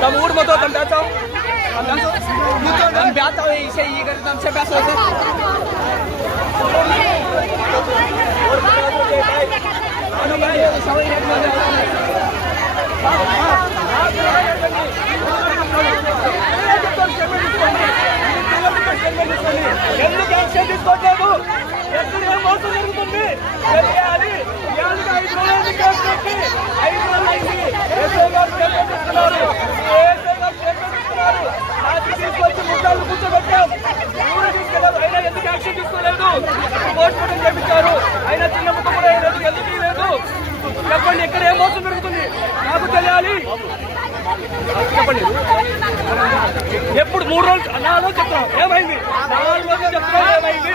Tầm út một tôi tầm đá trong tầm bé tao thì xe gì cái tầm xe bé rồi ఎందుకు action తీసుకోవట్లేదు? ఎక్కడ ఏం మోసం జరుగుతుంది తెలియాలి. 5 రోజులు కేసు పెట్టి 5 రోజులు అయింది. ఏసఐ గారు స్టేట్మెంట్ ఇస్తున్నారు. రాత్రి తీసుకొచ్చి ముద్దాలు కూర్చోబెట్టాం. ఊరు తీసుకెళ్ళారు. అయినా ఎందుకు యాక్షన్ తీసుకోలేదు? పోస్ట్ మార్టం చేయించారు. అయినా చిన్న ముక్క కూడా లేదు. ఎందుకు లేదు చెప్పండి. ఎక్కడ ఏం మోసం జరుగుతుంది నాకు తెలియాలి. చెప్పండి. ఎప్పుడు 3 రోజులు 4 రోజులు చెప్తాం ఏమైంది? 4 రోజులు చెప్తాం ఏమైంది?